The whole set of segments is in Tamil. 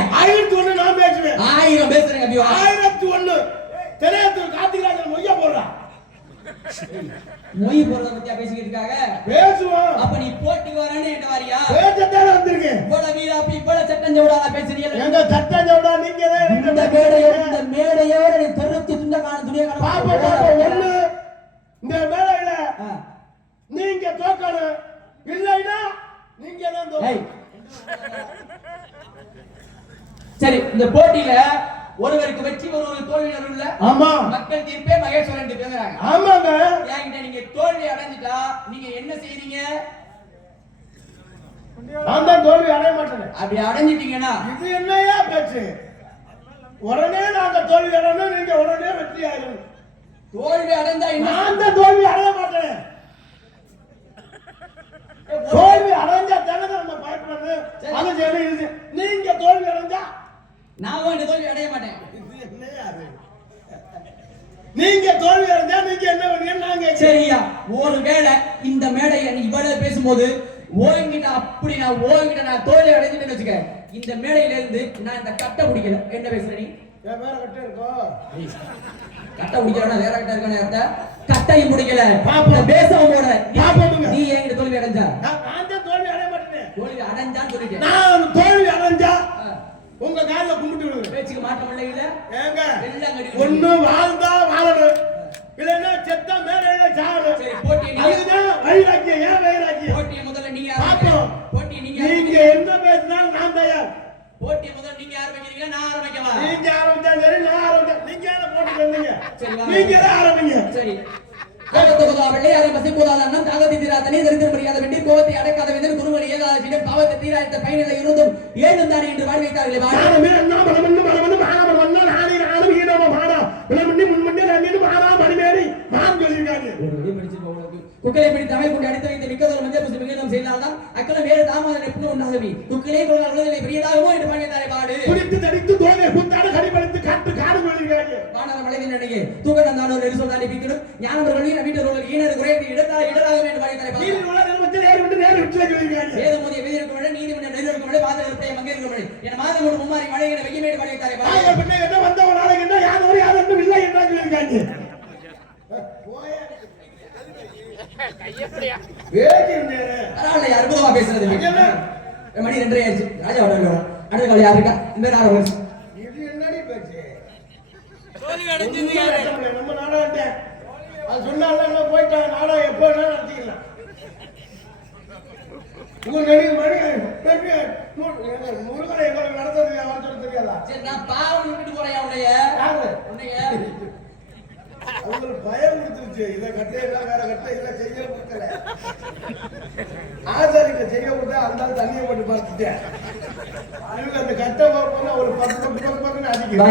பேசுறீங்க? 1001 நான் பேசுவேன். 1000 பேசுறீங்க அப்படியே. 1001 தெரியத்து கார்த்திகராஜன் மொய்யா போடுறா. மொய் போறத பத்தியா பேசிக்கிட்டு இருக்காங்க? பேசுவோம். அப்ப நீ போட்டி வரேன்னு என்கிட்ட வாரியா? பேசத்தானே வந்திருக்கேன். போட வீராப்பி போட சட்டம் ஜவுடால பேசுறீங்க. எங்க சட்டம் ஜவுடா நீங்க இந்த மேடையோட நீ தெருத்து துண்ட காண துணிய காண. பாப்பா ஒண்ணு இந்த மேடையில நீங்க தோக்கணும். இல்லைனா நீங்க தான் தோக்கணும். சரி, இந்த போட்டியில ஒருவருக்கு வெற்றி ஒரு தோல்வி வரும்ல? ஆமா. மக்கள் தீர்ப்பே மகேஸ்வரன் பேசுறாங்க. ஆமாங்க. என்கிட்ட நீங்க தோல்வி அடைஞ்சிட்டா நீங்க என்ன செய்றீங்க? நான் தான் தோல்வி அடைய மாட்டேன். அப்படி அடைஞ்சிட்டீங்கன்னா இது என்னையா பேச்சு? உடனே நாங்க தோல்வி அடையணும், நீங்க உடனே வெற்றி ஆயிடும். தோல்வி அடைந்தா நான் தான் தோல்வி அடைய மாட்டேன். தோல்வி அடைஞ்சா தானே நம்ம பயப்படணும். அது சரி, நீங்க தோல்வி அடைஞ்சா நான் வந்து தோல்வி அடைய மாட்டேன். நீங்க தோல்வி அடைஞ்சா நீங்க என்ன பண்ணுவீங்க? நாங்க சரியா? ஒருவேளை இந்த மேடையை நீ இவ்வளவு பேசும்போது ஓங்கிட்ட நான் தோல்வி அடைஞ்சிட்டேன்னு வச்சுக்க, இந்த மேடையில இருந்து நான் இந்த கட்டை பிடிக்கல. என்ன பேசுற நீ? வேற கட்டை இருக்கோ? கட்டை பிடிக்கிறா வேற கட்டை இருக்கான கட்டையும் பிடிக்கல. பேசவோட நீ என்கிட்ட தோல்வி அடைஞ்சா? நான் தான் தோல்வி அடைய மாட்டேன். தோல்வி அடைஞ்சான்னு சொல்லிட்டேன். நான் தோல்வி அடைஞ்சா உங்க கால்ல கும்பிட்டு விடுவேன். பேச்சுக்கு மாற்றம் இல்ல. ஏங்க ஒண்ணு வாழ்ந்தா வாழணும், இல்லன்னா செத்தா மேல சாகணும். சரி, போட்டி அதுதான் வைராக்கியம். ஏன் வைராக்கியம்? போட்டியை முதல்ல நீங்க பாப்போம். போட்டி நீங்க என்ன பேசினாலும் நான் தயார். போட்டியை முதல்ல நீங்க ஆரம்பிக்கிறீங்க, நான் ஆரம்பிக்கவா? நீங்க ஆரம்பிச்சா சரி, நான் ஆரம்பிச்சா நீங்க யார போட்டி வந்தீங்க? நீங்க தான் ஆரம்பிங்க. சரி. கோபத்தை அதை பசிப்போதாத அண்ணன் தாகத்தை தீராதனே தரித்திரம் புரியாத வேண்டி கோபத்தை அடக்காத வேந்தன் குருவனை ஏதாச்சிடம் பாவத்தை தீராயத்த பயனில இருந்தும் ஏழும் தானே என்று வாழ் வைத்தார்களே. குக்களை பிடித்து அமை கொண்டு அடித்து வைத்த மிக்கதொரு மஞ்சள் புசி மிகவும் செய்தால்தான் அக்கலம் வேறு தாமதம் எப்படி உண்டாகவி குக்களே கொள்ளாத பெரியதாகவோ என்று வாழ்ந்தாரே பாடு குடித்து தடித்து தோலை குத்தாட கடிபடுத்து காட்டு காடு கொள்கிறாங்க. வானர மலைவின் நடிகை தூக்கத்தான் ஒரு எரிசோதாடி பிக்கணும் ஞானவர்கள் வீட்டரோடு ஈனர் குறைந்து இடத்தால் இடராக என்று வாழ்ந்தாரே பாடு வேதமோதிய வீரர்கள் நீதிமன்ற நெருக்கமலை பாதகத்தை மங்கிருக்கமலை என மாதம் ஒரு மும்மாரி மழைகளை வெய்யமேடு வாழ்ந்தாரே பாடு என்ன வந்தவனால என்ன யாரும் யாரும் இல்லை என்று சொல்லியிருக்காங்க. அற்புதமா பேசுறது மணி 2:30 ஆயிடுச்சு. ராஜா அடுத்த கால யாரு இருக்கா? இந்த நேரம் இது என்னடி பேச்சு? நம்ம நாடாட்ட அது சொன்னால போயிட்டாங்க. நாடா எப்போ நடத்திக்கலாம். முருகனை எங்களுக்கு நடத்துறது அவருக்கு தெரியாதா? சரி, நான் பாவம் விட்டுட்டு போறேன். அவங்களுக்கு பயம் கொடுத்துருச்சு. இதை கட்டையெல்லாம் வேற கட்டை இதை செய்ய கொடுக்கல. ஆசாரிக்க செய்ய கொடுத்தா அந்த தண்ணியை போட்டு பார்த்துட்டேன். அந்த கட்டை போனா ஒரு 10 பக்கம் அடிக்கும்.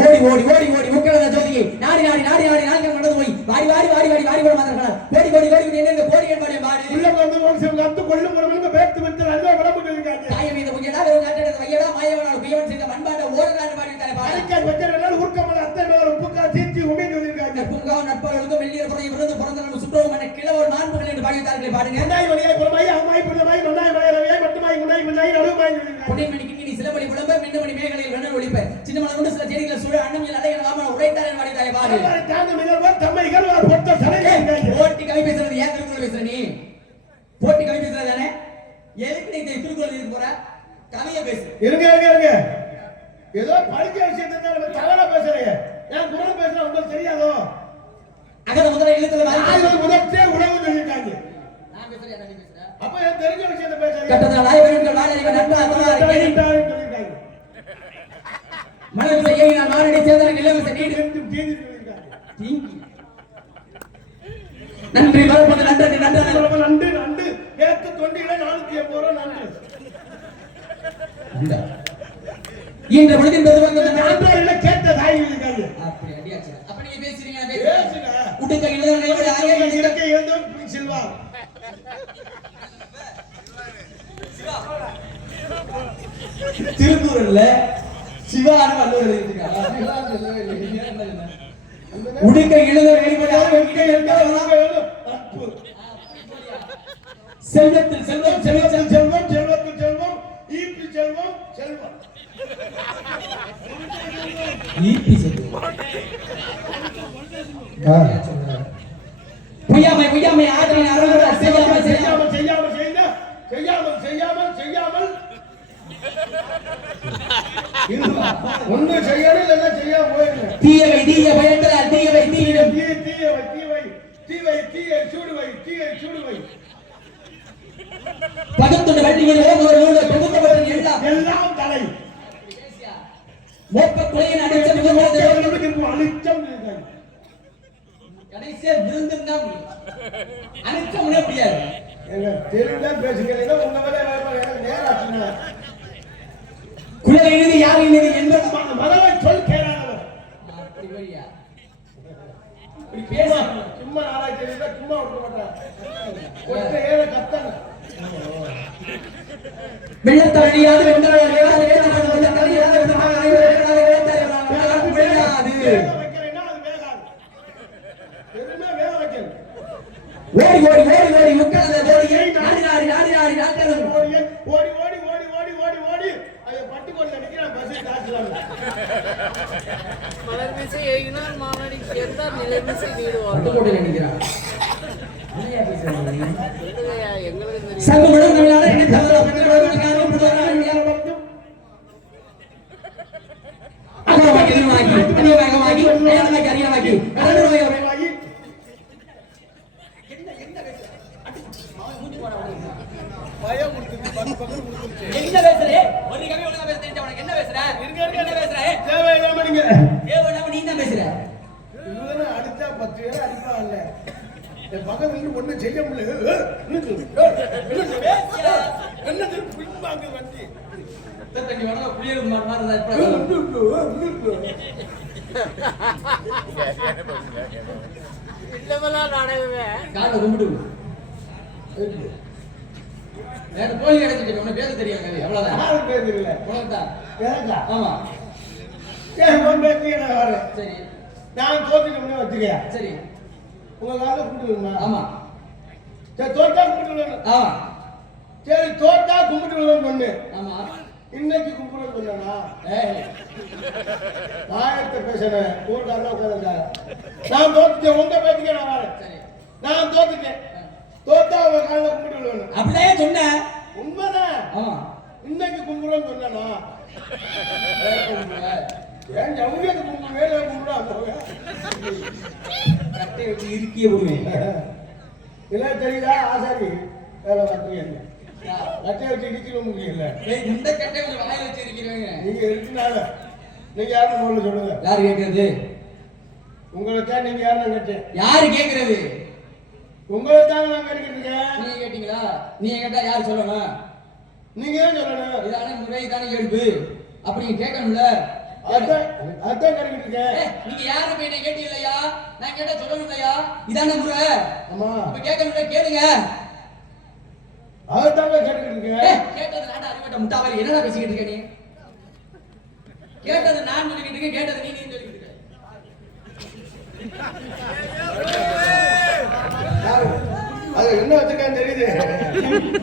ஓடி ஓடி ஓடி ஓடி முக்கிய ஜோதியை நாடி நாடி நாடி நாடி நாங்கள் நடந்து போய் வாடி வாடி வாடி வாடி வாடி கூட மாத்திரம் ஓடி ஓடி ஓடி என்ன போடி என்பதை பாடி உள்ள வந்து கத்து கொள்ளும் முறைங்க பேத்து விட்டு நல்ல உடம்பு இருக்காங்க. தாய மீது முயடா வெறும் காட்டட வையடா மாயவனால குயவன் செய்த மண்பாட ஓடகாண்டு பாடி தரை பாடி அரிக்கால் வெச்சறனால ஊர்க்கமல அத்தை மேல உப்புக்கா தீர்த்தி உமே சொல்லிருக்காங்க. புங்கா நட்பாளுக்கு வெள்ளிய புறை விருந்து பிறந்த சுப்ரமணிய கிழவர் நான்குகள் என்று பாடித்தார்களே பாடுங்க. நன்னாய் வழியாய் புறமாய் அம்மாய் புறமாய் நன்னாய் வழியாய் ரவியாய் மட்டுமாய் முன்னாய் முன்னாய் நடுமாய் சொல்லிருக்காங்க. பொன்னிமணி கிண்ணி சிலபடி புலம்ப மின்னமணி மேகலையில் வெண்ணல் ஒளிப்ப சின்னமல உண்டு சில செடிகளை சுழ அண்ணமில் அலைகள் வாமன உரைத்தாரன் பாடித்தாரே பாடு தாங்க மிகவர் தம்மை இகழ்வார் பொட்ட சரைங்க. போட்டி கவி பேசுறது ஏன் திருக்குறள் பேசுற நீ? போட்டி கவி பேசுறது தானே? எதுக்கு நீ திருக்குறள் எழுத போற? கவியை பேசு. இருங்க இருங்க இருங்க. ஏதோ படிக்க விஷயத்தை தவறா பேசுறீங்க. ஏன் குறள் பேசுற உங்களுக்கு தெரியாதோ? அகத முதல்ல எழுத்துல முதல்ல உணவு சொல்லிருக்காங்க. நான் பேசுறேன் நீ பேசுற. அப்ப ஏன் தெரிஞ்ச விஷயத்தை பேசுறீங்க? கட்டத நாயகர்கள் வாழறிவ நட்பா சொல்லிருக்காங்க. மனது செய்ய நான் மாரடி சேதன இலவச நீடு சொல்லிருக்காங்க. நன்றி வரப்போது நன்றி நன்றி நன்றி நன்றி ஏத்த தொண்டிகளை 480 ரூபாய் நன்றி. இந்த பொழுதின் பெருவங்க நன்றாக கேட்ட தாய் இருக்காங்க. அப்படி அடியாச்சு. அப்ப நீங்க பேசுறீங்க பேசுங்க. உடுக்க இளவரசை ஆகிய இறக்கை எழுந்தும் செல்வா. திருக்குறள்ல சிவான்னு வள்ளுவர் எழுதிருக்காங்க. உடுக்க இளவரசை வெளிப்படாத வெட்க எழுந்தால் செல்வத்தில் செல்வம் செல்வத்தில் செல்வம் செல்வத்தில் செல்வம் ஈர்ப்பு செல்வம் செல்வம். ஈப்பி செல்வம். பொய்யாமை பொய்யாமை ஆற்றின் அருள் செய்யாமல் செய்யாமல் செய்யாமல் செய்யாமல் செய்யாமல் செய்யாமல் ஒண்ணு செய்யணும் இல்லைன்னா செய்யாம போயிருங்க. தீயவை தீய பயந்தால் தீயவை தீயிடும். தீயை சூடுவை. பகத்துண்டு வள்ளியின் ஓர் நூல் தொகுத்தவற்றின் எல்லாம் தலை. மோப்ப குலையின் அடிச்சம் அழிச்சம் கடைசியா விருந்துன்னா அனுச்சம் முடியாது. தெரிஞ்சா பேசுகிறீங்க. உங்க வேலை எனக்கு நேரம் ஆச்சுங்க. குலை எழுதி யார் எழுதி என்பது மதவை சொல் கேளாதவர். சும்மா நாளாய் தெரியுதா? சும்மா விட்டு மாட்டான். ஏழ கத்தன வெள்ளத்தழியாது ஓடி ஓடி ஓடி ஓடி முக்காத ஓடி நாடி நாடி நாடி நாடி நாட்டலும் ஓடி ஓடி ஓடி ஓடி ஓடி ஓடி ஓடி அதை பட்டுக்கொண்டு நினைக்கிறான். பஸ் காசுலாம் மலர் மிசை எழுதினால் மாமடி சேர்ந்தார் நிலை மிசை நீடுவார். பட்டுக்கோட்டை நினைக்கிறான். எங்களுக்கு சங்கமடம் தமிழ்நாடு இணைத்தவர் பத்திரகாரம் புதுவராக அகமாக்கி திருமாக்கி அநியமாகமாக்கி அயனமாக்கி அரியமாக்கி கடந்து நோய் ஆகி பயம் கொடுத்துட்டு பத்து பக்கம் கொடுத்துட்டு என்ன பேசுறே ஒரு கவி ஒழுங்கா பேச தெரிஞ்ச உனக்கு என்ன பேசுற என்ன பேசுற தேவையில்லாம நீங்க தேவையில்லாம நீ என்ன பேசுற இவனை அடிச்சா 10 பேர் அடிப்பாங்கல்ல. என் பக்கத்துல இருந்து ஒண்ணும் செய்ய முடியல. என்ன பின்பாங்க வண்டி தண்ணி வடல புளியல் மாறதா இப்ப இல்லவெல்லாம் நாடகமே கால கும்பிடு வேற கோழி கிடைச்சிட்டு உனக்கு பேச தெரியும் கவி அவ்வளவுதான். யாரும் பேசுறீங்களே உனக்குதான் எனக்கா? ஆமா சரி ஒன் பேசுறீங்க. நான் வரேன். சரி நான் தோத்துட்டோம்னு வச்சுக்க. சரி உங்க கால கும்பிட்டுருமா? ஆமா சரி தோட்டா கும்பிட்டுருவேன். ஆமா சரி தோட்டா கும்பிட்டுருவேன் பொண்ணு. ஆமா இன்னைக்கு கும்பிடுறது சொன்னா ஏய் ஆயிரத்தை பேசுறேன். ஊருக்காரனா உட்காந்துருக்காங்க. நான் தோத்துட்டேன். உங்க பேச்சுக்க நான் வரேன். சரி நான் தோத்துட்டேன். தோத்தா உங்க காலில் கும்பிட்டுருவேன். அப்படியே சொன்ன உண்மைதான். ஆமா இன்னைக்கு கும்பிடுறோன்னு சொன்னா ஏன் ஜவுளியது கும்பிடு வேலை கும்பிடுறாங்க. கட்டை வச்சு இருக்கிய விடுவேன். இதெல்லாம் தெரியுதா? ஆசாரி வேலை பார்த்துருக்கீங்க. கட்டை வச்சு இடிக்கிற முடியல. இந்த கட்டை கொஞ்சம் வாய் வச்சு இருக்கிறவங்க நீங்க இருக்குனால நீங்க யாருன்னு முதல்ல சொல்லுங்க. யாரு கேட்கறது? உங்களை தான் நீங்க யாருன்னு கேட்டேன். யாரு கேட்கறது? உங்களை தாங்க நான் கேட்டுக்கிட்டு நீங்க கேட்டீங்களா? நீங்க கேட்டா யாரு சொல்லணும்? நீங்க ஏன் சொல்லணும்? இதான முறை தானே எடுப்பு அப்படி நீங்க கேட்கணும்ல. அதான் கேட்டுக்கிட்டு நீங்க யாரு போய் கேட்டீங்க இல்லையா? நான் கேட்டா சொல்லணும் இல்லையா? இதான முறை. ஆமா அப்ப கேட்கணும்ல கேளுங்க. அதான் கேட்டுக்கிட்டு கேட்டது நான் அறிவட்ட முட்டாவல் என்னடா பேசிக்கிட்டு இருக்க நீ? கேட்டது நான் சொல்லிக்கிட்டு இருக்கேன், கேட்டது நீ சொல்லிக்கிட்டு இருக்க. அது என்ன வச்சிருக்கான்னு தெரியுது.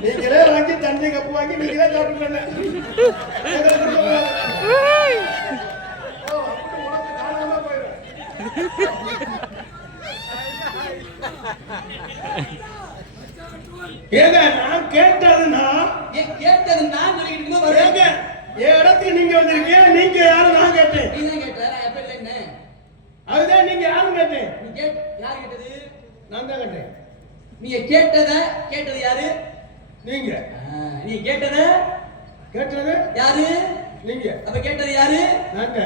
நீங்களே வாங்கி தண்ணி கப்பு வாங்கி நீங்களே சாப்பிட்டு ஏங்க நான் கேட்டதுன்னா கேட்டது நான் சொல்லிக்கிட்டு இருக்கேன். ஏங்க என் இடத்துக்கு நீங்க வந்திருக்கீங்க. நீங்க யாரும் நான் கேட்டேன். நீ தான் கேட்ட. நான் எப்ப இல்ல என்ன? அதுதான் நீங்க யாரும் கேட்டேன். நீ கேட் யார் கேட்டது? நான் தான் கேட்டேன். நீங்க கேட்டது யாரு? நீங்க. நீ கேட்டது யாரு? நீங்க. அப்ப கேட்டது யாரு? நாங்க.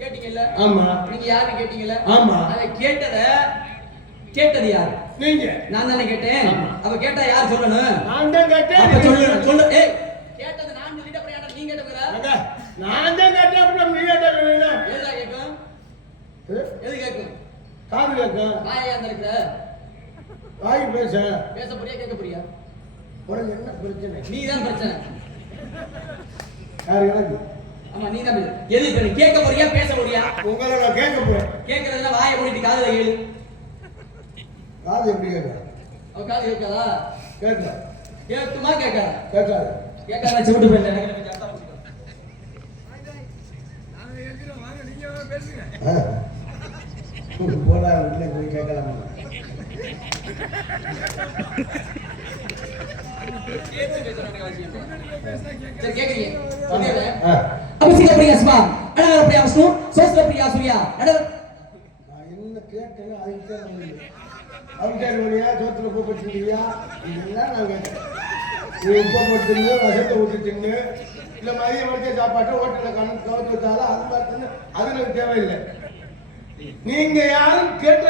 கேட்டீங்கல்ல? ஆமா. நீங்க யாரு கேட்டீங்கல்ல? ஆமா. அத கேட்டது யாரு? நீங்க. நான் தானே கேட்டேன். அப்ப கேட்டா யார் சொல்லணும்? நான் தான் கேட்டேன். அப்ப சொல்லு. ஏய் கேட்டது நான் சொல்லிட்ட அப்புறம் ஏன்டா நீ கேட்டங்கற? அங்க நான் தான் கேட்டேன் அப்புறம் நீ கேட்டீங்க. எதுல கேக்கும்? எது கேக்கும்? காது கேக்கும். வாயா இருக்கற? வாய் பேச போறியா கேட்க போறியா? உனக்கு என்ன பிரச்சனை? நீ தான் பிரச்சனை. யாரு எனக்கு? ஆமா நீ தான் எது இப்ப கேட்க போறியா பேச போறியா? உங்களை நான் கேட்க போறேன். கேட்கறதுல வாயை மூடிட்டு காதுல கேளு. காது எப்படி கேட்க? அவ காது கேட்காதா? கேட்க. கேட்குமா கேட்காத கேட்காது. கேட்காத செவிட்டு போயிடல எனக்கு கொஞ்சம் அர்த்தம் புரியும். போடா வீட்டுல போய் கேட்கலாமா? சரி கேக்குறீங்க சொல்லிடுறேன். அபிஷேக பிரியா சிவா அழகர பிரியா விஷ்ணு சோஸ்திர பிரியா சூர்யா நான் என்ன கேட்டேன்னு அதுக்கு அவிட்டார் வழியா சோத்துல பூ பட்டுருக்கியா இதெல்லாம் நான் கேட்டேன். நீ உப்பை போட்டு தின்னு ரசத்தை ஊற்றி தின்னு இல்லை மதியம் வச்ச சாப்பாட்டை ஹோட்டலில் கவர்த்து வச்சாலும் அது மாதிரி அது எனக்கு தேவையில்லை. நீங்க யாரும் கேட்ட